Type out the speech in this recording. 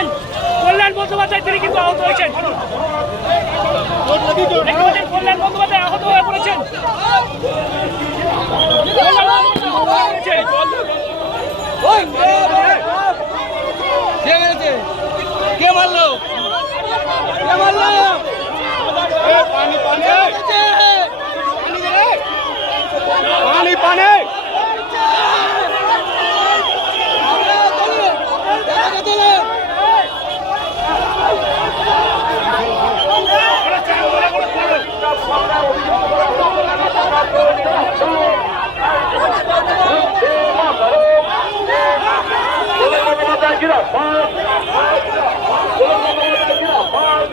পাচ্ছেন কল্যাণ বন্দ্যোপাধ্যায়, তিনি কিন্তু আহত হয়েছেন। কল্যাণ বন্দ্যোপাধ্যায় আহত হয়ে পড়েছেন। কে মারলো? কে মারলো?